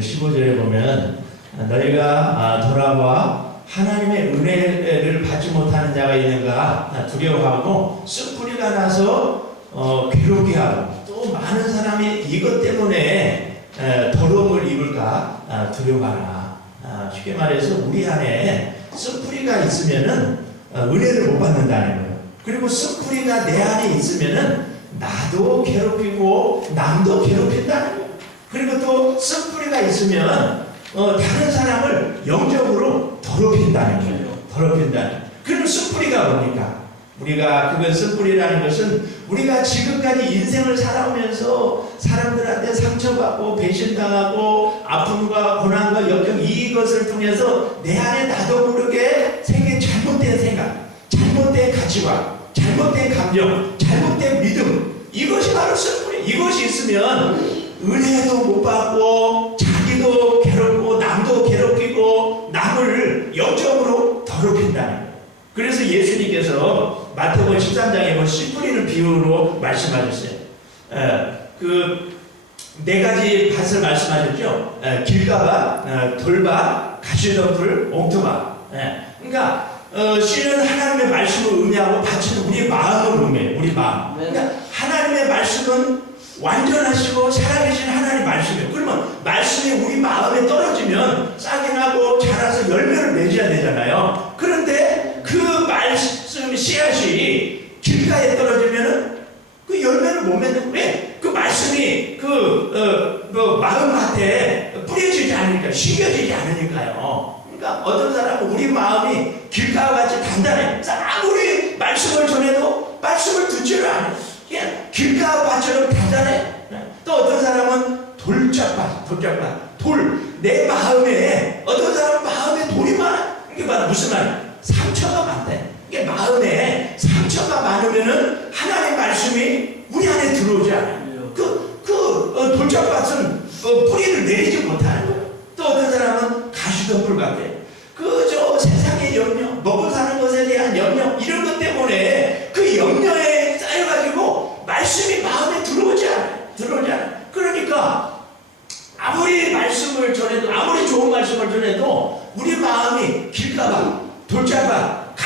15절에 보면 너희가 돌아와 하나님의 은혜를 받지 못하는 자가 있는가 두려워하고 쓴뿌리가 나서 괴롭게 하고 또 많은 사람이 이것 때문에 더러움을 입을까 두려워하라. 쉽게 말해서 우리 안에 쓴뿌리가 있으면은 은혜를 못 받는다는 거예요. 그리고 쓴뿌리가 내 안에 있으면은 나도 괴롭히고 남도 괴롭힌다는 거예요. 그리고 또 쓴뿌리가 있으면 다른 사람을 영적으로 더럽힌다는 거예요. 더럽힌다는 거예요. 그럼 쓴뿌리가 뭡니까? 우리가 그건 쓴뿌리라는 것은 우리가 지금까지 인생을 살아오면서 사람들한테 상처받고 배신당하고 아픔과 고난과 역경 이것을 통해서 내 안에 나도 모르게 생긴 잘못된 생각, 잘못된 가치관, 잘못된 감정, 잘못된 믿음, 이것이 바로 쓴뿌리. 이것이 있으면 은혜도 못 받고 자기도 괴롭고 남도 괴롭히고 남을 영적으로 더럽힌다는 거예요. 그래서 예수님께서 마태복음 13장에 뭐 씨 뿌리는 비유로 말씀하셨어요. 그 네 가지 밭을 말씀하셨죠. 길가밭, 돌밭, 가시덤불, 옥토밭. 그러니까 씨는 하나님의 말씀을 의미하고 밭은 우리의 마음을 의미해요. 우리 마음. 그러니까 하나님의 말씀은 완전하시고 살아계신 하나님 말씀이에요. 그러면 말씀이 우리 마음에 떨어지면 싹이 나고 자라서 열매를 맺어야 되잖아요. 그런데 그 말씀 씨앗이 길가에 떨어지면은 그 열매를 못 맺는 왜? 그 말씀이 마음밭에 뿌려지지 않으니까, 심겨지지 않으니까요. 그러니까 어떤 사람은 우리 마음이 길가와 같이 단단해. 아무리 말씀을 전해도 말씀을 듣지를 않아요. 그냥 길가와 밭처럼 단단해. 또 어떤 사람은 돌짝밭, 내 마음에, 어떤 사람은 마음에 돌이 많아. 이게 바로 무슨 말이야? 상처가 많대. 이게 마음에 상처가 많으면은 하나님의 말씀이 우리 안에 들어오지 않아요. 돌짝밭은 뿌리를 내리지 못하는 거예요. 또 어떤 사람은 가시덤불 같아. 저 세상의 염려, 먹고 사는 것에 대한 염려, 이런 것 때문에 그 염려에 쌓여가지고 말씀이 마음에 들어오지 않아요. 그러니까 아무리 말씀을 전해도, 아무리 좋은 말씀을 전해도 우리 마음이 길가밭, 돌짝밭,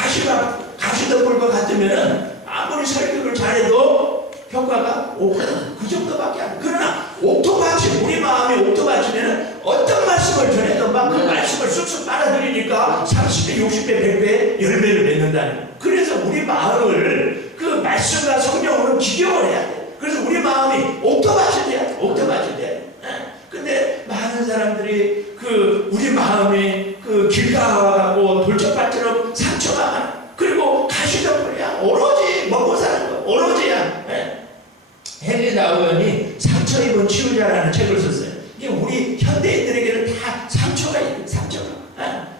가시덤불과 같으면은 아무리 설교를 잘해도 효과가 그 정도밖에 안 돼. 그러나 옥토밭이, 우리 마음이 옥토밭이면 어떤 말씀을 전해도 막 그 말씀을 쑥쑥 빨아들이니까 30배, 60배, 100배 열매를 맺는다는 거예요. 그래서 우리 마음을 그 말씀과 성령으로 기경을 해야 돼. 그래서 우리 마음이 옥토밭이 돼야 돼. 옥토밭이 돼. 근데 많은 사람들이 우리 마음이 길가와 같고 돌짝밭처럼 상처가 많아. 그리고 가시덤불이야. 오로지 먹고 사는 거. 오로지야. 헨리 나우먼이 상처 입은 치유자라는 책을 썼어요. 이게 우리 현대인들에게는 다 상처가 있는 상처가.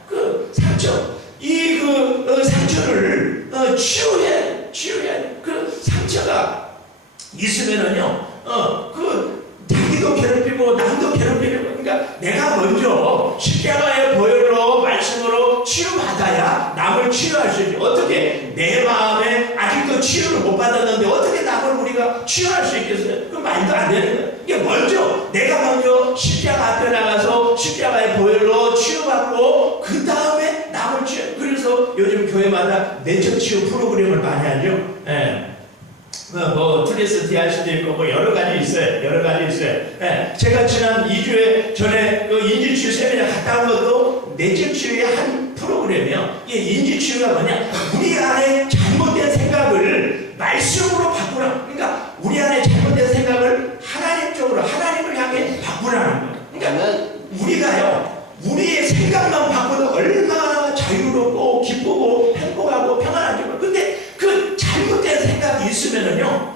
그 상처. 상처를 치유해야 돼. 그 상처가 있으면은요, 자기도 괴롭히고 남도 괴롭히고. 그러니까 내가 먼저 십자가의 보혈로 말씀으로 치유받아야 남을 치유할 수 있지. 어떻게 내 마음에 아직도 치유를 못 받았는데 어떻게 남을 우리가 치유할 수 있겠어요? 그 말도 안 되는 거예요. 이게 내가 먼저 십자가 앞에 나가서 십자가의 보혈로 치유받고 그 다음에 남을 치유. 그래서 요즘 교회마다 내적 치유 프로그램을 많이 하죠. 트리스 DRC도 있고 여러 가지 있어요. 제가 지난 2주에 전에 인지치유 세미나 갔다 온 것도 내적치유의 한 프로그램이에요. 이게 인지치유가 뭐냐? 우리 안에 잘못된 생각을 말씀으로 바꾸라. 그러니까 우리 안에 잘못된 생각을 하나님 쪽으로, 하나님을 향해 바꾸라는 거예요. 그러니까 우리가요, 우리의 생각만 바꿔도 얼마나 자유롭고 기쁘고 행복하고 평안하죠. 근데 그 잘못된 생각이 있으면은요,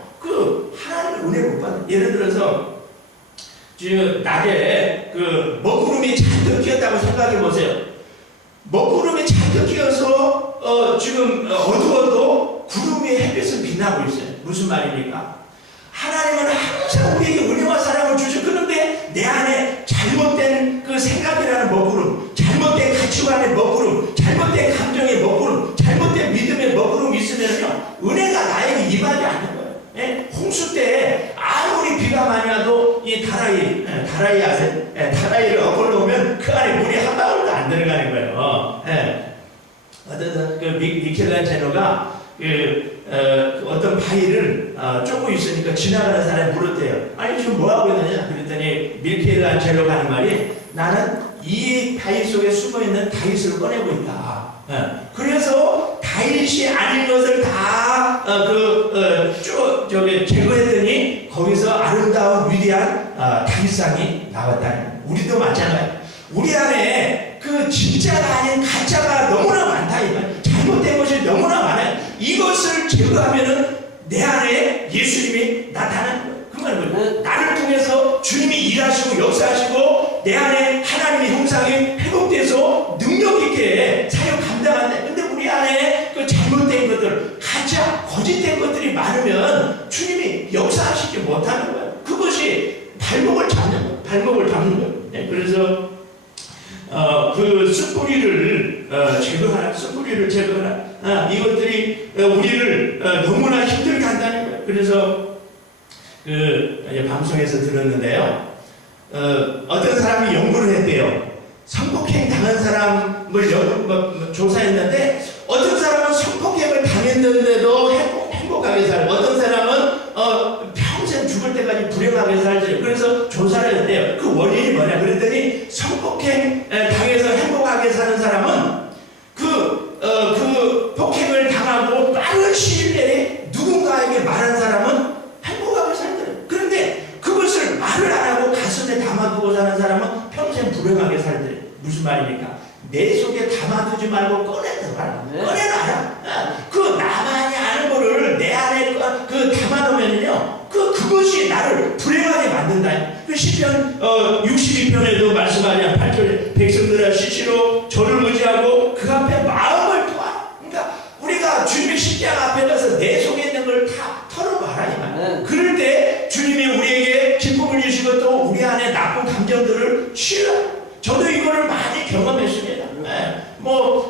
하나님의 은혜를 못 받아요. 예를 들어서 지금 낮에 먹구름이 잔뜩 끼었다고 생각해 보세요. 먹구름이 잔뜩 끼어서 지금 어두워도 구름이 햇빛은 빛나고 있어요. 무슨 말입니까? 하나님은 항상 우리에게 은혜와 사랑을 주셔. 그런데 내 안에 잘못된 생각이라는 먹구름, 잘못된 가치관의 먹구름, 잘못된 감정의 먹구름, 잘못된 믿음의 먹구름이 있으면요, 은혜가 나에게 임하지 않는 거예요. 홍수 때 아무리 비가 많이 와도 이 다라이 아세요? 다라이를 들어가는 거예요. 예. 어떤 그 미켈란젤로가 어떤 바위를 쫓고 있으니까 지나가는 사람이 물었대요. 아니 지금 뭐 하고 있느냐? 그랬더니 미켈란젤로가 하는 말이 나는 이 바위 속에 숨어 있는 다윗을 꺼내고 있다. 그래서 다윗이 아닌 것을 다 제거했더니 거기서 아름다운 위대한 다윗상이 나왔다. 우리도 마찬가지. 우리 안에 그 진짜가 아닌 가짜가 너무나 많다. 잘못된 것이 너무나 많아요. 이것을 제거하면은 내 안에 예수님이 나타나는 거예요. 그 말은 나를 통해서 주님이 일하시고 역사하시고 내 안에 하나님의 형상이 회복돼서 능력 있게 사역 감당한다. 근데 우리 안에 그 잘못된 것들, 가짜, 거짓된 것들이 많으면 주님이 역사하시지 못하는 거예요. 그것이 발목을 잡는 거예요. 발목을 잡는 거예요. 네, 그래서 그 숯불이를 제거하라, 숯불이를 제거하라. 이것들이 우리를 너무나 힘들게 한다는 거예요. 그래서 방송에서 들었는데요. 어떤 사람이 연구를 했대요. 성폭행 당한 사람을 조사했는데 어떤 사람은 성폭행을 당했는데도 행복하게 살고 어떤 사람은 평생 죽을 때까지 불행하게 살죠. 그래서 조사를 했대요. 그 원인이 뭐냐 그랬더니 성폭행 당해서 행복하게 사는 사람은 그 폭행을 당하고 빠른 시일 내에 누군가에게 말한 사람은 행복하게 살더래요. 그런데 그것을 말을 안 하고 가슴에 담아두고 사는 사람은 평생 불행하게 살더래요. 무슨 말입니까? 내 속에 담아두지 말고 꺼내놔라. 네. 꺼내놔라. 그 나만이 아는 거를 내 안에 담아놓으면요. 그것이 나를 불행하게 만든다. 그 시편 62편에도 말씀하냐 8절에 백성들아 시시로 저를 의지하고 그 앞에 마음을 두라. 그러니까 우리가 주님의 십자가 앞에 가서 내 속에 있는 걸 다 털어봐라 이 말. 네. 그럴 때 주님이 우리에게 기쁨을 주시고 또 우리 안에 나쁜 감정들을 치유라. 저도 이거를 많이 경험했습니다. 네.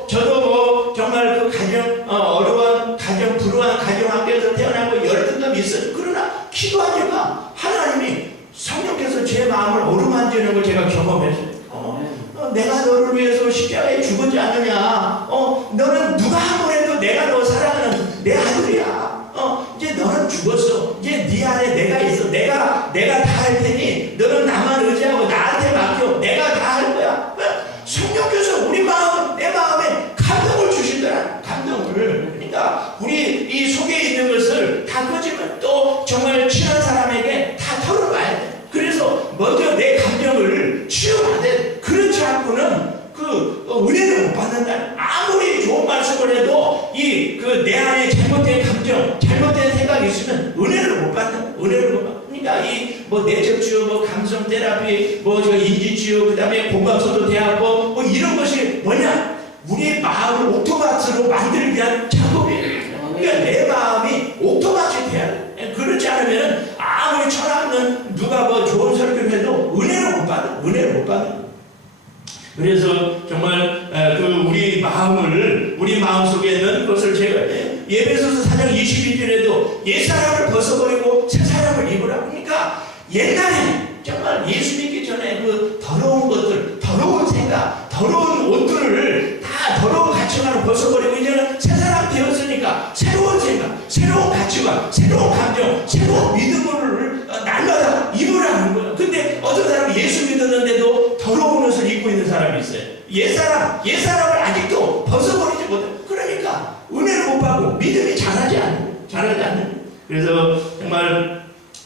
저도 정말 그 가정, 어려운 가정, 불우한 가정 환경에서 태어나고 열등감이 있어요. 그러나 기도하니까 하나님이 성령께서 제 마음을 어루만지는 걸 제가 경험했어요. 내가 너를 위해서 십자가에 죽었지 않느냐. 너는 누가 아무래도 내가 너 사랑하는 내 아들이야. 이제 너는 죽었어. 이제 네 안에 내가 있어. 내가 다 할 테니 너는 나만 의지하고 나한테 맡겨. 내가 다 할 거야. 성령께서 우리 마음, 내 마음에 감동을 주신다는 감동을. 그러니까 우리 이 속에 있는 것을 다 꺼지면 또 정말 친한 사람에게 다 털어놔야 돼. 그래서 먼저 내 감정을 치유해야 돼. 그렇지 않고는 은혜를 못 받는다. 아무리 좋은 말씀을 해도 내 안에 잘못된 감정, 잘못된 생각이 있으면 은혜를 못 받는. 그러니까 내적 치유, 감성 테라피, 인지 치유, 그다음에 공감소도 대하고 이런 것이 뭐냐? 우리의 마음을 오토마트로 만들기 위한 작업이에요. 그러니까 내 마음이 오토마트가 돼야 돼. 그렇지 않으면 아무리 철학은 누가 좋은 설교를 해도 은혜를 못 받는. 그래서 정말 우리 마음 속에 있는 것을 제가 예배소서 4장 22절에도 옛사람을 벗어버리고 새사람을 입으라. 그러니까 옛날에 정말 예수 믿기 전에 그 더러운 것들, 더러운 생각, 더러운 옷들을 다 더러운 가치관을 벗어버리고 이제는 새사람 되었으니까 새로운 생각, 새로운 가치관, 새로운 감정, 새로운 믿음을 날마다 입으라는 거예요. 근데 어떤 사람은 예수 믿었는데도 더러운 옷을 입고 있는 사람이 있어요. 옛사람을 아직도 벗어버리지 못해. 그러니까 은혜를 못 받고 믿음이 자라지 않는. 그래서 정말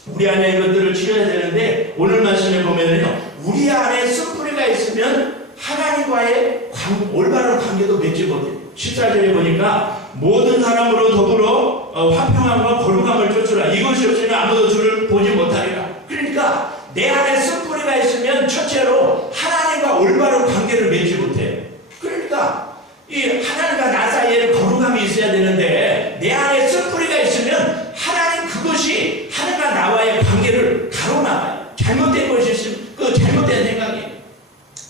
우리 안에 이것들을 치료해야 되는데 오늘 말씀에 보면은요, 우리 안에 숯불이가 있으면 하나님과의 올바른 관계도 맺지 못해요. 14절에 보니까 모든 사람으로 더불어 화평함과 거룩함을 쫓으라. 이것이 없으면 아무도 주를 보지 못하리라. 그러니까 내 안에 숯불이가 있으면 첫째로 하나님과 올바른 관계를 맺지 못해요. 그러니까 이 하나님과 나 사이에는 거룩함이 있어야 되는데 내 안에 숯불이가 있으면 하나님 그것이 하나님과 나와의 관계를 가로막아요. 잘못된 것이 있으면 잘못된 생각이에요.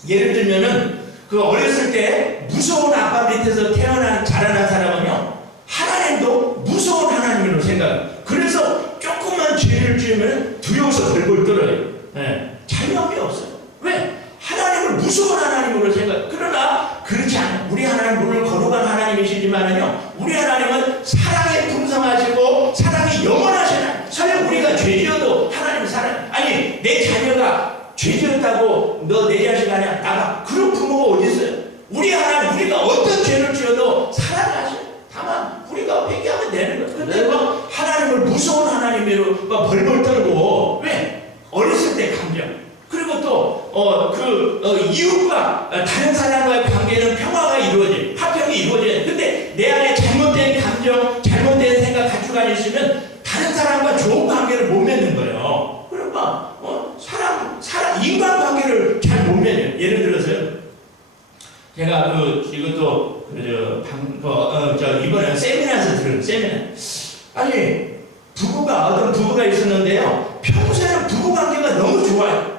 예를 들면은 어렸을 때 무서운 아빠 밑에서 자라난 사람은요, 하나님도 무서운 하나님으로 생각해요. 그래서 조금만 죄를 지으면 두려워서 벌벌 떨어요. 자유함이 없어요. 왜? 하나님을 무서운 하나님으로 생각해요. 그러나 그렇지 않아요. 우리 하나님 물론 거룩한 하나님이시지만은요, 우리 하나님은 사랑에 풍성하시고 사랑이 영원하신 하나님. 설령 우리가 죄지어도 하나님 사랑. 아니 내 자녀가 죄지었다고 너 내 자식 아니야 나가, 그런 부모가 어디 있어요? 우리 하나님, 우리가 어떤 죄를 지어도 사랑하셔. 다만 우리가 회개하면 되는 거예요. 근데 막 하나님을 무서운 하나님으로 막 벌벌 떨고, 왜? 어렸을 때 감정, 그리고 또 이웃과 다른 사람과의 관계는 평화가 이루어져, 화평이 이루어져요. 근데 내 안에 잘못된 감정, 잘못된 생각 가지고 있으면 다른 사람과 좋은 관계를 못 맺는 거예요. 그러니까 사람 인간관계를 잘 못 맺어요. 예를 들어서요, 제가 이것도 이번에 세미나에서 들은 세미나. 아니 어떤 부부가 있었는데요, 평소에는 부부관계가 너무 좋아요.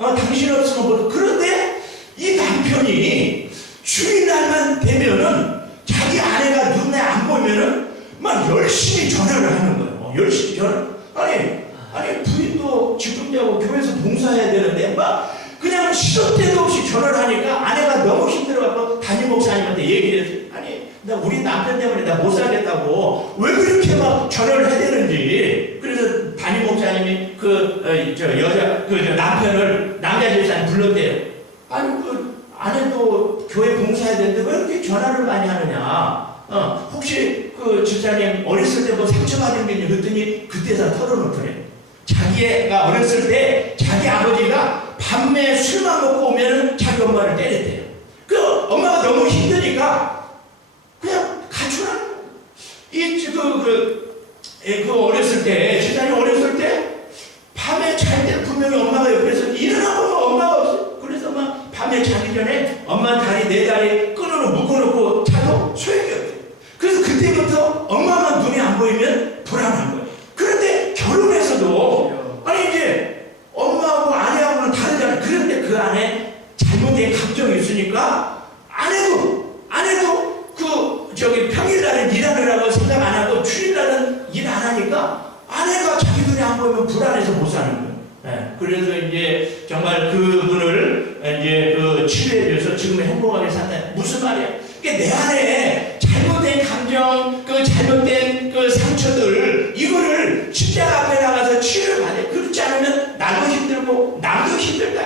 당신 없으면 뭐. 그런데 이 남편이 주일날만 되면은 자기 아내가 눈에 안 보면은 막 열심히 전화를 하는 거예요. 열심히 전화. 아니 부인도 직분자고 교회에서 봉사해야 되는데 막 그냥 시도 때도 없이 전화를 하니까 아내가 너무 힘들어갖고 담임 목사님한테 얘기를 했어요. 아니 나 우리 남편 때문에 나 못 살겠다고 왜 그렇게 막 전화를 해야 되는지. 그래서 담임 목사님이 남자 집사님 불렀대요. 아니 아내도 교회 봉사해야 되는데 왜 이렇게 전화를 많이 하느냐. 혹시 집사님 어렸을 때 뭐 상처받은 게 있냐 그랬더니 그때서 털어놓더래. 자기가 어렸을 때 자기 아버지가 밤에 술만 먹고 오면은 자기 엄마를 때렸대요. 엄마가 너무 힘드니까 그냥 가출한. 어렸을 때, 집사님 어렸을 때 밤에 잘 때 분명히 엄마가 옆에서 일어나보면 엄마가 없어. 그래서 막 밤에 자기 전에 엄마 다리 내 다리 끈으로 묶어놓고 자도 소용이 없대. 그래서 그때부터 엄마만 눈이 안 보이면 불안한 거예요. 그런데 결혼해서도 이제 엄마하고 아내하고는 다르잖아요. 그런데 그 안에 잘못된 감정이 있으니까 아내도 평일날은 일하느라고 생각 안 하고 주일날은 일 안 하니까 아내가 자기 눈에 안 보이면 불안해서 못 사는 거예요. 네. 그래서 이제 정말 그분을 이제 치료해줘서 지금 행복하게 산다. 무슨 말이야? 내 안에 잘못된 감정, 잘못된 상처들, 이거를 십자가 앞에 나가서 치료를 받아요. 그렇지 않으면 나도 힘들고 남도 힘들다.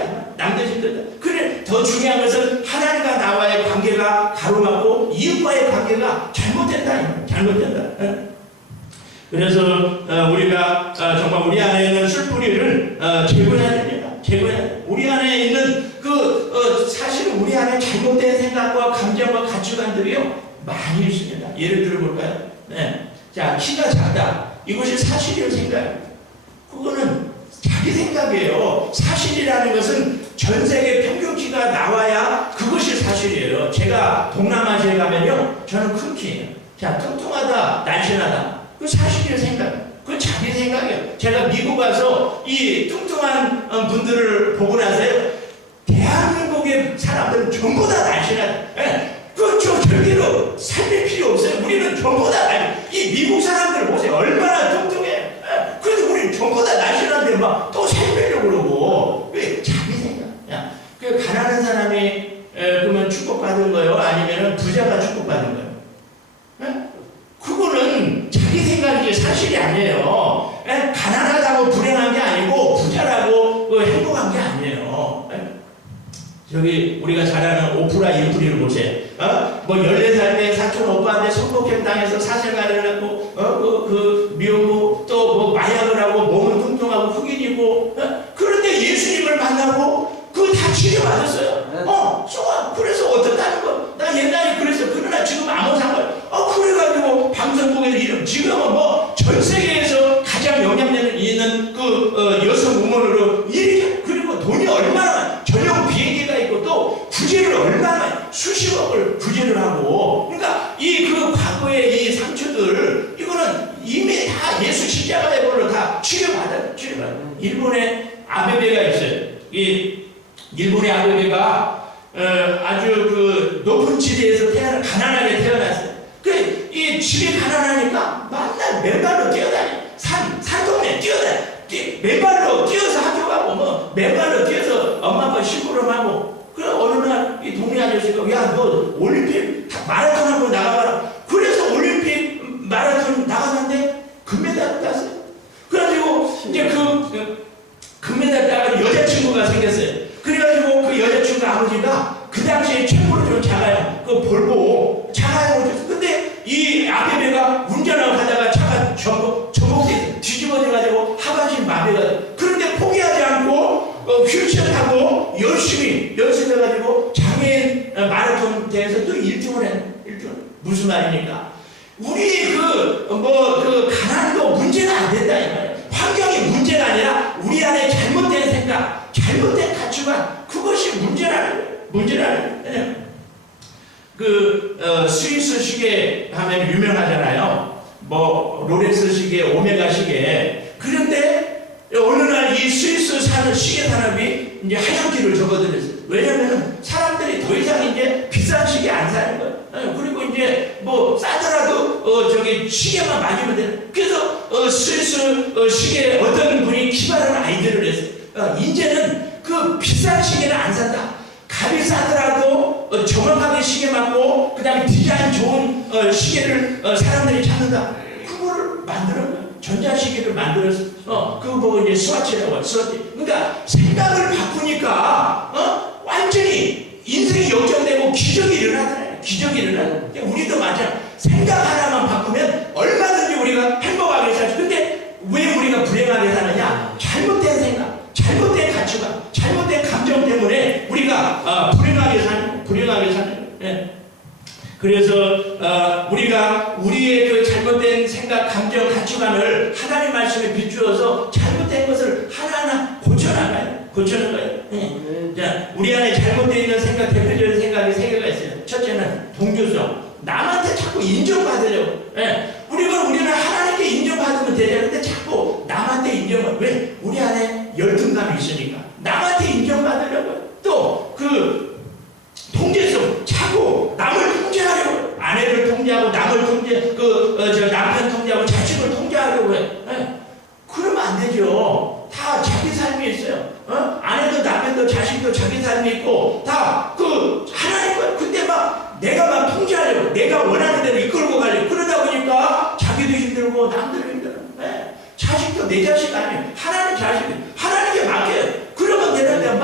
그래, 더 중요한 것은 하나님과 나와의 관계가 가로막고 이웃과의 관계가 잘못된다. 그래서 우리가 정말 우리 안에 있는 술뿌리를 제거해야 됩니다. 우리 안에 있는 사실은 우리 안에 잘못된 생각과 감정과 가치관들이요 많이 있습니다. 예를 들어볼까요? 네. 자, 키가 작다. 이것이 사실이라고 생각해요. 그거는 자기 생각이에요. 사실이라는 것은 전 세계 평균 키가 나와야 그것이 사실이에요. 제가 동남아시아에 가면요, 저는 큰 키예요. 자, 뚱뚱하다, 날씬하다. 그 사실이라고 생각해요. 그건 자기 생각이에요. 제가 미국 가서 이 뚱뚱한 분들을 보고 나서요, 대한민국의 사람들은 전부 다 날씬하다. 절대로 살릴 필요 없어요. 우리는 전부 다 이 미국 사람들 보세요. 얼마나 뚱뚱해. 그래도 우리는 전부 다 날씬한데 막 또 살리려고 그러고. 왜? 자기 생각. 가난한 사람이 그러면 축복받은 거예요? 아니면 부자가 축복받은 거예요? 그거는 자기 생각이지 사실이 아니에요. 가난하다고 불행한 게 아니고 부자라고 행복한 게 아니에요. 저기 우리가 잘 아는 오프라 인프리를 보세요. 14살 때 사촌 오빠한테 성폭행 당해서 사생활을 하고 미혼모 또 마약을 하고 몸은 뚱뚱하고 흑인이고 그런데 예수님을 만나고 그거 다 치료받았어요. 좋아. 그래서 어떻다는 거? 나 옛날에 그랬어. 그러나 지금 아무 상관. 그래가지고 방송국에서 이름 지금은 전 세계에서 가장 영향력 있는 여성 우먼으로 이렇게. 그리고 돈이 얼마나 전용 비행기가 있고 또 구제를 얼마나 수십억을 구제를 하고. 그러니까 과거의 이 상처들 이거는 이미 다 예수 십자가의 벌로 다 치료받아요. 일본에 아베베가 있어요. 일본의 아베베가 아주 높은 지대에서 가난하게 태어났어요. 이 집이 가난하니까 맨날 맨발로 뛰어다녀. 산동네 뛰어다녀. 맨발로 뛰어서 학교 가고 맨발로 뛰어서 엄마 아빠 심부름하고. 어느 날 이 동네 아저씨 아저씨가 야 너 올림픽 마라톤 한번 나가봐라. 그래서 올림픽 마라톤 나갔는데 금메달 땄어요. 그래가지고 이제 그 금메달 따가지고 여자친구가 생겼어요. 그래가지고 그 여자친구 아버지가 그 당시에 최고로 좀 작아요. 그 볼보 작아요. 근데 이 아베베가 운전하고 가다가 차가 저목에 뒤집어져가지고 하반신 마비가 돼. 그런데 포기하지 않고 휠체어 타고 열심히 연습해가지고 장애인 마라톤 대회에서 또 1등을 해. 1등. 무슨 말입니까? 우리 그 가난도 문제가 안 된다 이 말이에요. 환경이 문제가 아니라 우리 안에 잘못된 생각, 잘못된 가치관, 그것이 문제라는 거예요. 스위스 시계 하면 유명하잖아요. 뭐 롤렉스 시계, 오메가 시계. 그런데 어느 날 이 스위스 사는 시계 산업이 이제 하얀기를 접어들었어요. 왜냐면 사람들이 더 이상 이제 비싼 시계 안 사는 거예요. 그리고 이제 뭐 싸더라도 저기 시계만 맞으면 돼요. 그래서 스위스 시계 어떤 분이 기발한 아이디어를 했어요. 이제는 그 비싼 시계는 안 산다. 값이 싸더라도 정확하게 시계 맞고 그다음에 디자인 좋은 시계를 사람들이 찾는다. 그거를 만드는 거예요. 전자시계를 만들었어. 그거 보고 이제 스와치라고 해요. 스와치. 그러니까 생각을 바꾸니까 완전히 인생이 역전되고 기적이 일어나잖아요. 기적이 일어나요. 우리도 맞아. 생각 하나만 바꾸면 얼마든지 우리가 행복하게 살죠. 근데 왜 우리가 불행하게 사느냐? 잘못된 생각, 잘못된 가치관, 잘못된 감정 때문에 우리가 불행하게 사는 거예요. 예. 그래서 우리가 우리의 그 잘못된 생각, 감정, 가치관을 하나님 말씀에 비추어서 잘못된 것을 하나하나 고쳐나가요. 고쳐는 거예요. 예. 자, 우리 안에 잘못되어 있는 생각, 대표적인 생각이 세 개가 있어요. 첫째는 동조성. 남한테 자꾸 인정받으려고. 예. 우리는 하나님께 인정받으면 되는데 자꾸 남한테 인정받. 왜? 우리 안에 열등감이 있으니까. 남한테 인정받으려고. 또 통제성. 자꾸 남을 통제하려고. 아내를 통제하고 남을 남편 통제하고 자식을 통제하려고 해. 예. 그러면 안 되죠. 다 자기 삶이 있어요. 아내도 남편도 자식도 자기 삶이 있고 다 하나님 거예요. 근데 내가 막 통제하려고 내가 원하는 대로 이끌고 가려고 그러다 보니까 자기도 힘들고 남들도 힘들어. 네. 자식도 내 자식 아니에요. 하나님 자식 하나님께 맡겨요. 그러면 되는데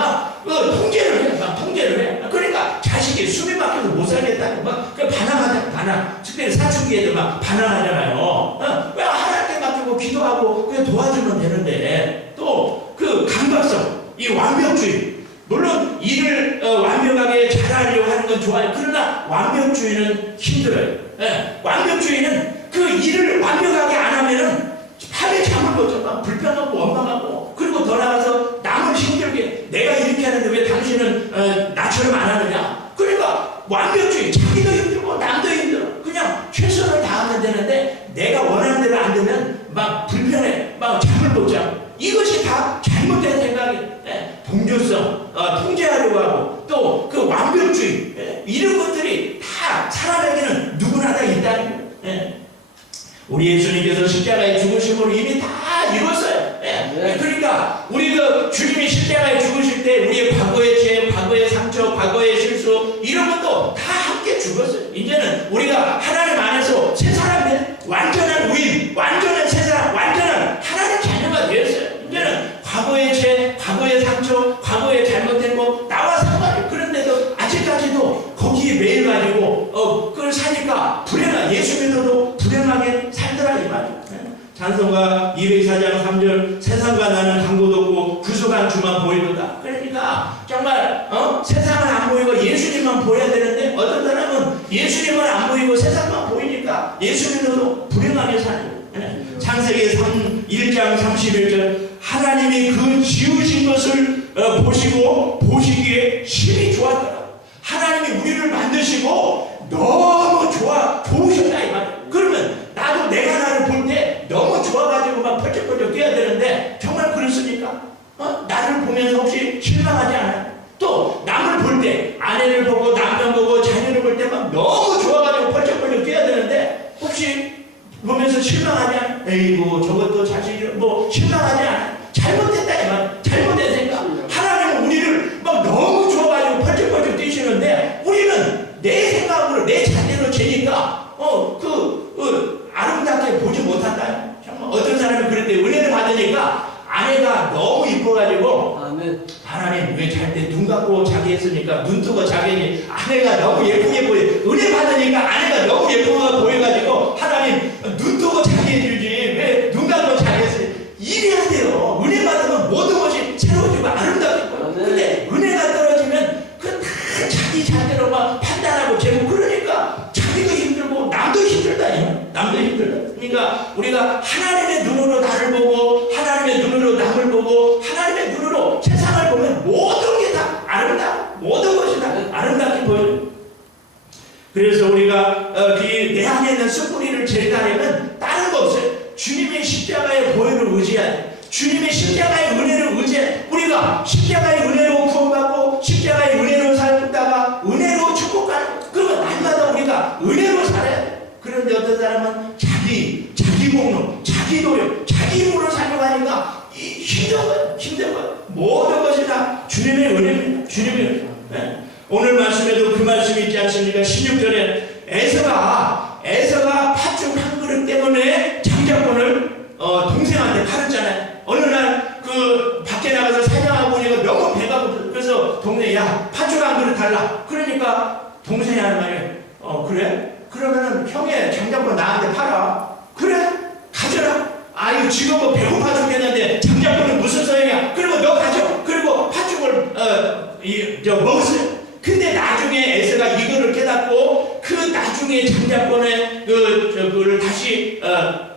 통제를 해. 그러니까 자식이 숨이 막혀서 못 살겠다고 반항하잖아. 특별히 사춘기 애들 반항하잖아요. 왜 하나님께 맡기고 기도하고 그냥 도와주면 되는데 또 강박성, 이 완벽주의. 물론 일을 완벽하게 잘하려고 하는 건 좋아요. 그러나 완벽주의는 힘들어요. 예. 완벽주의는 그 일을 완벽하게 안 하면은 밤에 잠을 못 자. 불평하고 원망하고 그리고 더 나가서 남을 힘들게 내가 이렇게 하는데 왜 당신은 나처럼 안 하느냐. 그러니까 완벽주의. 자기도 힘들고 남도 힘들어. 그냥 최선을 다하면 되는데 내가 원하는 대로 안 되면 불편해. 잠을 못 자. 이것이 다 잘못된 생각이에요. 동조성, 통제하려고 하고 또 완벽주의, 이런 것들이 다 사람에게는 누구나 다 있다는 거예요. 우리 예수님께서 십자가에 죽으심으로 이미 다 이뤘어요. 그러니까 우리 주님이 십자가에 죽으실 때 우리의 과거의 죄, 과거의 상처, 과거의 실수 이런 것도 다 함께 죽었어요. 이제는 우리가 하나님 안에서 새 사람이 완전한 우인, 완전한 새 사람, 완전한 하나님 자녀가 되었어요. 이제는 과거의 죄, 과거의 상처, 과거의 잘못된 거 나와 상관이. 그런데도 아직까지도 거기에 매일 가지고 그걸 사니까 예수 믿어도 불행하게 살더라 이 말이에요. 찬송가 204장 3절 세상과 나는 강도 없고 구속한 주만 보이도다. 그러니까 정말 세상은 안 보이고 예수님만 보여야 되는데 어떤 사람은 예수님은 안 보이고 세상만 보이니까 예수 믿어도 불행하게 사는 거예요. 창세기 1장 31절 하나님이 그 지으신 것을 보시기에 심히 좋았더라. 하나님이 우리를 만드시고 너무 좋으셨다 이 말이에요. 그러면 나도 내가 나를 볼 때 너무 좋아가지고 펄쩍펄쩍 뛰어야 되는데 정말 그렇습니까? 나를 보면서 혹시 실망하지 않아요? 또 남을 볼 때 아내를 보고 남편 보고 자녀를 볼 때 너무 좋아가지고 펄쩍펄쩍 뛰어야 되는데 혹시 보면서 실망하지 않아요? 에이구 저것도 자식이 실망하지 않아요? 잘못됐다 이 말. 잘못된 생각. 하나님은 우리를 너무 좋아가지고 펄쩍펄쩍 뛰시는데 우리는 마음으로 내 자녀로 재니까 아름답게 보지 못한다. 정말 어떤 사람이 그럴 때 은혜를 받으니까 아내가 너무 이뻐가지고 아멘. 하나님 왜 잘 때 눈 감고 자기 했으니까 눈 뜨고 자기 했니? 아내가 너무 예쁘게 보여. 은혜 받으니까 아내가 너무 예쁘게 보여가지고 하나님 눈 뜨고 자기 해주지 왜 눈 감고 자기 했으니? 이래야 돼요. 은혜 받으면 모든 것이 새로워지고 아름답게 보여. 근데 은혜가 떨어지면 그 다 자기 자대로 막 판단하고 재고 그러니까 자기도 힘들고 남도 힘들다니요. 남도 힘들다. 그러니까 우리가 하나님의 눈으로 나를 보고 하나님의 눈으로 남을 보고 하나님의 눈으로 세상을 보면 모든 게 다 아름다워. 모든 것이 다 아름답게 보여요. 그래서 우리가 내 안에 있는 숯불이를 제거하려면 다른 거 없어요. 주님의 십자가의 보혈을 의지하여 주님의 십자가의 은혜를 의지해. 우리가 십자가의 은혜로 구원받고 십자가의 은혜로 살다가 은혜로 축복하는, 그러면 날마다 우리가 은혜로 살아야 돼. 그런데 어떤 사람은 자기 공로, 자기 노력, 자기 힘으로 살려고 하니까 힘든 거야. 모든 것이 다 주님의 은혜입니다. 주님의 은혜. 네? 오늘 말씀에도 그 말씀이 있지 않습니까? 16절에 에서가 팥죽 한 그릇 때문에 장자권을 동생한테 팔았잖아요. 어느 날 그 밖에 나가서 사냥하고 보니까 너무 배가 고프. 그래서 동네 야 팥죽 한 그릇 달라. 그러니까 동생이 하는 말이 그래? 그러면은 형의 장자권 나한테 팔아. 그래? 가져라. 아유 지금 뭐 배고파 죽겠는데 장자권은 무슨 소용이야. 그리고 너 가져. 그리고 팥죽을 먹으세요. 근데 나중에 에서가 이거를 깨닫고 그 나중에 장자권의 그를 다시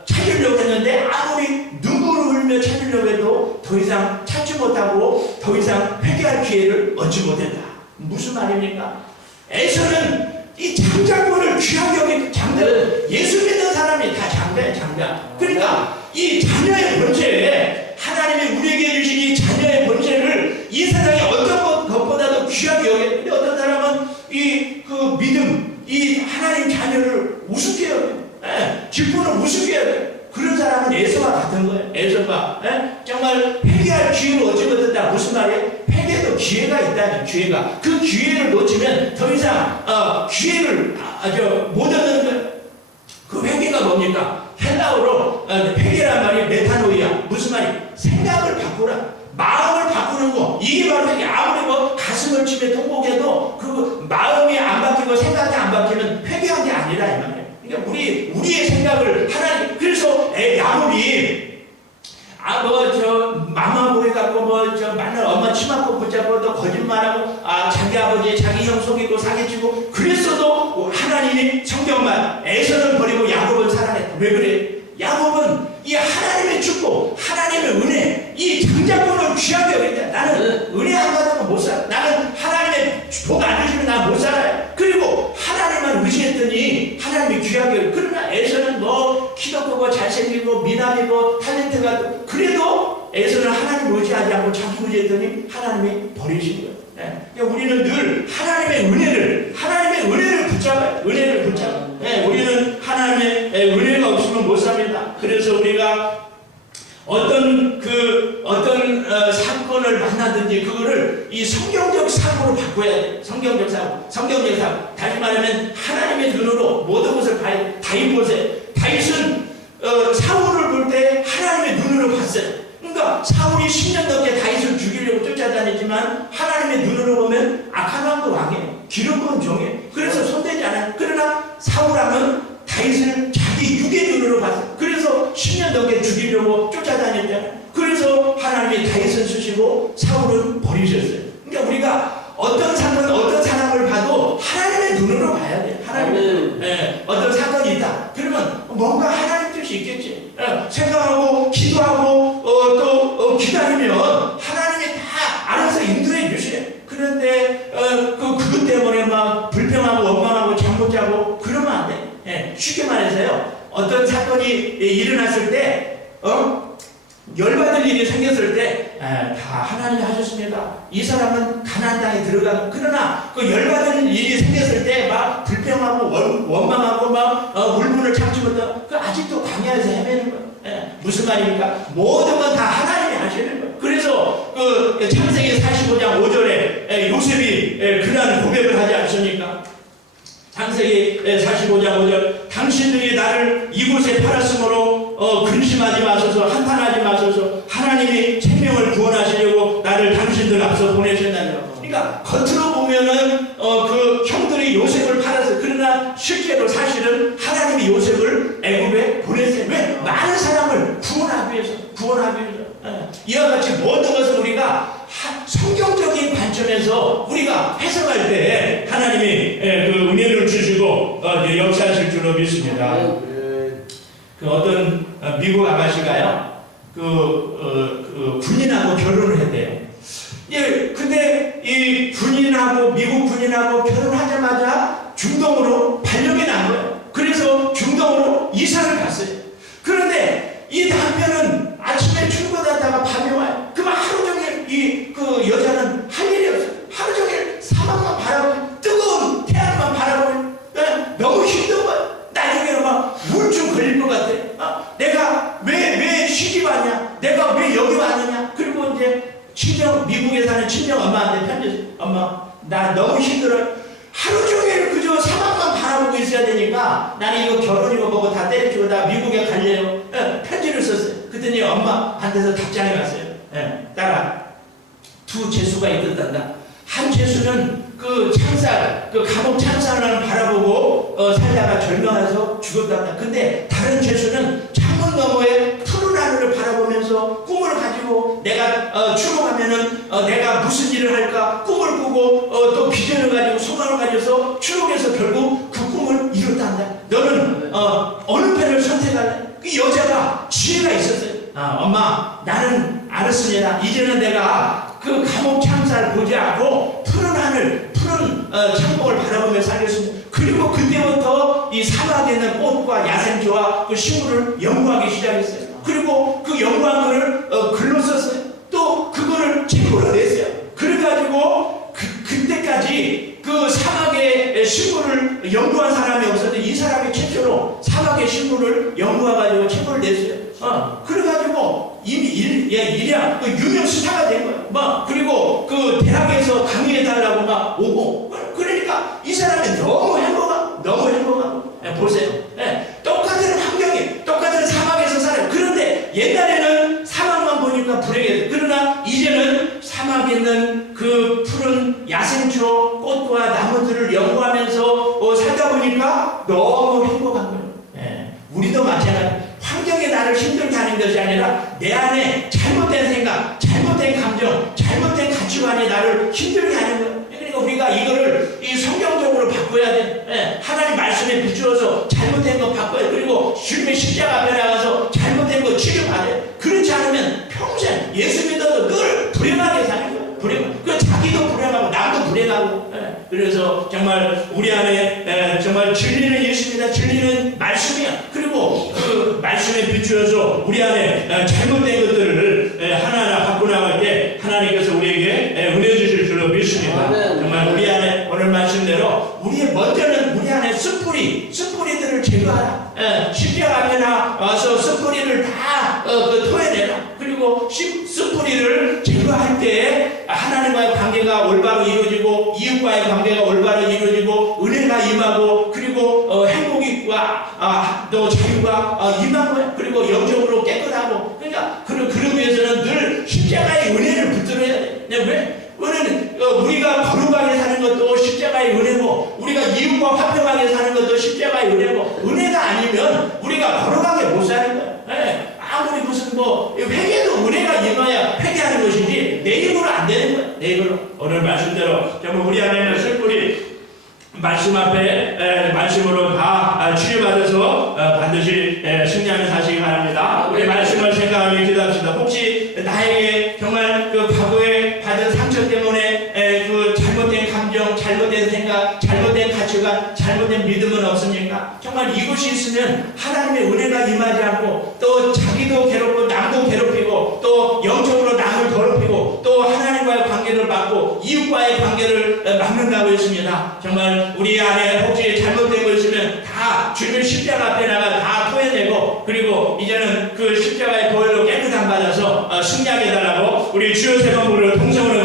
찾으려고 했는데 아무리 눈물을 흘며 찾으려고 해도 더 이상 찾지 못하고 더 이상 회개할 기회를 얻지 못했다. 무슨 말입니까? 에서는 이 장자권을 귀하게 여긴 장자는 예수 믿는 사람이 다 장자예요. 장자. 그러니까 이 자녀의 본체에 하나님이 우리에게 주신 이 자녀의 본체를 이 세상에 어떤 것보다도 귀하게 여겼는데 어떤 사람은 그 믿음, 이 하나님 자녀를 우습게 여겨요. 직분을 우습게 여겨요. 그런 사람은 에서와 같은 거예요. 에서가 정말 회개할 기회를 얻지 못했다. 무슨 말이에요? 회개도 기회가 있다는 기회가. 그 기회를 놓치면 더 이상 기회를 못 얻는 거예요. 그 회개가 뭡니까? 헬라어로 회개란 말이 메타노이야. 무슨 말이? 생각을 바꾸라. 마음을 바꾸는 거. 이게 바로 회개. 아무리 뭐 가슴을 치며 통곡해도 그 마음이 안 바뀌고 생각이 안 바뀌면 회개한 게 아니라 이 말이에요. 그러니까 우리의 생각을 하나님. 그래서 야곱이 마마보이 갖고 맨날 엄마 치마꼭 붙잡고 또 거짓말하고 자기 아버지 자기 형 속이고 사기치고 그랬어도 하나님이 성경만 에서는 버리고 야곱은 사랑했다. 왜 그래? 야곱은 이 하나님의 축복, 하나님의 은혜, 이 장자권을 귀하게 여겼다. 나는 은혜 안 받으면 못 살아. 나는 하나님의 복 안 주시면 나 못 살아요. 그리고 하나님만 의지했더니 하나님이 귀하게 여겼다. 그러나 에서는 뭐 키도 크고 잘생기고 미남이고 탤런트가 그래도 에서는 하나님 의지하지 않고 자기 의지했더니 하나님이 버리신 거예요. 그러니까 우리는 늘 하나님의 은혜를 붙잡아요. 은혜를 붙잡아요. 우리는 하나님의 은혜가 없으면 못 삽니다. 그래서 우리가 어떤 사건을 만나든지 그거를 이 성경적 사고로 바꿔야 돼요. 성경적 사고. 다시 말하면 하나님의 눈으로 모든 것을 봐야 돼요. 다윗 보세요. 다윗은 사울을 볼 때 하나님의 눈으로 봤어요. 그러니까 사울이 10년 넘게 다윗을 죽이려고 쫓아다녔지만 하나님의 눈으로 보면 악한 왕도 왕이에요. 기름 부은 종이에요. 그래서 손대지 않아요. 그러나 사울왕은 다윗을 자기 육의 눈으로 봤어요. 그래서 10년 넘게 죽이려고 쫓아다녔잖아요. 그래서 하나님이 다윗을 쓰시고 사울은 버리셨어요. 그러니까 우리가 어떤 사람을 봐도 하나님의 눈으로 봐야 돼요. 어떤 사건이 있다. 그러면 뭔가 하나님 뜻이 있겠지. 생각하고 기도하고 또 기다리면 하나님이 다 알아서 인도해 주세요. 그런데 그것 때문에 막 불평하고 원망하고 잠 못 자고 그러면 안 돼. 쉽게 말해서요. 어떤 사건이 일어났을 때 열받을 일이 생겼을 때 다 하나님이 하셨습니다. 이 사람은 가나안 땅에 들어가고 그러나 그 열받을 일이 생겼을 때 막 불평하고 원망하고 막 울분을 참지 못하고 그 아직도 광야에서 헤매는 거예요. 무슨 말입니까? 모든 건 다 하나님이 하시는 거예요. 그래서 그 창세기 45장 5절에 요셉이 그런 고백을 하지 않습니까? 창세기 45장 5절 당신들이 나를 이곳에 팔았으므로 근심하지 마소서 한탄하지 마소서 하나님이 생명을 구원하시려고 나를 당신들 앞서 보내셨나요. 그러니까 겉으로 보면은 그 형들이 요셉을 팔았어요. 그러나 실제로 사실은 하나님이 요셉을 애굽에 보냈어요. 왜? 많은 사람을 구원하기 위해서. 이와 같이 모든 것을 우리가 성경적인 관점에서 우리가 해석할 때 하나님이 그 은혜를 주시고 역사하실 줄로 믿습니다. 그 어떤 미국 아가씨가요, 군인하고 결혼을 했대요. 예, 근데 이 미국 군인하고 결혼하자마자 중동으로 발령이 난 거예요. 그래서 중동으로 이사를 갔어요. 그런데 이 남편은 아침에 출근하다가 밤에 와요. 그만 하루 종일 그 여자는 할 일이 없어요. 하루 종일 사막만 바라보고 뜨거운 태양만 바라보고 너무 힘든 거예요. 나중에는 막 우울증 걸릴 것 같아. 내가 왜 시집 왔냐? 내가 왜 여기 왔느냐? 그리고 이제 미국에 사는 친정 엄마한테 편지, 엄마 나 너무 힘들어요. 하루 종일 그저 사막만 바라보고 있어야 되니까 나는 이거 결혼이고 뭐고 다 때려치고 다 미국에 갈래요. 편지를 썼어요. 그랬더니 엄마한테서 답장이 왔어요. 딸아, 두 재수가 있었단다. 한 재수는 그 감옥 창살을 바라보고 살다가 절명해서 죽었단다. 근데 다른 재수는 창문 너머에 푸른 하늘을 바라보면서 꿈을 가지고 내가 추록하면은 내가 무슨 일을 할까 꿈을 꾸고 또 비전을 가지고 소망을 가져서 추록해서 결국 그 꿈을 이뤘단다. 너는 어느 편을 선택할래? 그 여자가 지혜가 있었어요. 엄마 나는 알았습니다. 이제는 내가 그 감옥 창살 보지 않고 푸른 하늘, 푸른 창문을 바라보며 살겠습니다. 그리고 그때부터 이 사막에 있는 꽃과 야생초와 그 식물을 연구하기 시작했어요. 그리고 그 연구한 거를 글로 썼어요. 또 그거를 책으로 냈어요. 그래가지고 그때까지 그 사막의 식물을 연구한 사람이 없었는데 이 사람이 최초로 사막의 식물을 연구해가지고 책을 냈어요. 그래가지고 이미 일이야 그 유명 스타가 된 거예요. 그리고 그 대학에서 강의해달라고 막 오고. 그러니까 이 사람이 너무 행복하고. 보세요. 똑같은 환경이, 똑같은 사막에서 살아요. 그런데 옛날에는 사막만 보니까 불행했어요. 그러나 이제는 사막에 있는 그 푸른 야생초, 꽃과 나무들을 연구하면서 살다 보니까 너무 행복한 거예요. 우리도 마찬가지. 환경이 나를 힘들게 하는 것이 아니라 내 안에 잘못된 생각, 잘못된 감정, 잘못된 가치관이 나를 힘들게 하는 거예요. 그러니까 우리가 이거를 성경적으로 바꿔야 돼. 하나님 말씀에 비추어서 잘못된 거 바꿔야 돼. 그리고 주님의 십자가 앞에 나가서 잘못된 거 치료받아야 돼. 그렇지 않으면 평생 예수 믿어도 늘 불행하게 사는 거예요. 그 자기도 불행하고 남도 불행하고. 그래서 정말 우리 안에 정말 진리는 예수입니다. 진리는 말씀이야. 그리고 그 말씀에 비추어서 우리 안에 잘못된 것들을 하나하나 바꿔 나갈 때 하나님께서 우리에게 은혜 주실 줄로 믿습니다. 정말 우리 안에 오늘 말씀대로 먼저는 우리 안에 숯불이들을 제거하라. 십자가 앞에 나와서 숯불이를 다 토해내라. 그리고 숯불이를 제거할 때 하나님과의 관계가 올바로 이루어지고 이웃과의 관계가 올바로 이루어지고 은혜가 임하고 그리고 행복과 또 자유가 임한 거예요. 그리고 영적으로 깨끗하고. 그러니까 그러기 위해서는 늘 십자가의 은혜를 붙들어야 돼. 왜? 은혜는 우리가 거룩하게 사는 것도 십자가의 은혜고 우리가 이웃과 화평하게 사는 것도 십자가의 은혜고 은혜가 아니면 우리가 거룩하게 못 사는 거예요. 아무리 무슨 회개도 은혜가 임해야 회개하는 것이지 내 힘으로 안 되는 거예요. 내 힘으로. 오늘 말씀대로 정말 우리 안에 있는 슬픔이 말씀 앞에 말씀으로 다 치유받아서 반드시 승리하는 사실이 바랍니다. 우리 말씀을 생각하며 기도합시다. 혹시 나에게 정말 그 과거에 받은 상처 때문에 그 잘못된 감정, 잘못된 생각, 잘못된 가치관, 잘못된 믿음은 없습니까? 정말 이것이 있으면 하나님의 은혜가 임하지 않고 또 자기도 괴롭고 남도 괴롭히고 또 영적으로 남을 더럽히고 또 하나님과의 관계를 막고 이웃과의 관계를 막는다고 했습니다. 정말 우리 안에 혹시 잘못된 거 있으면 다 주님의 십자가 앞에 나가 다 토해내고 그리고 이제는 그 십자가의 보혈로 깨끗함 받아서 승리하게 해달라고 우리 주여 세 번 부르는 동성으로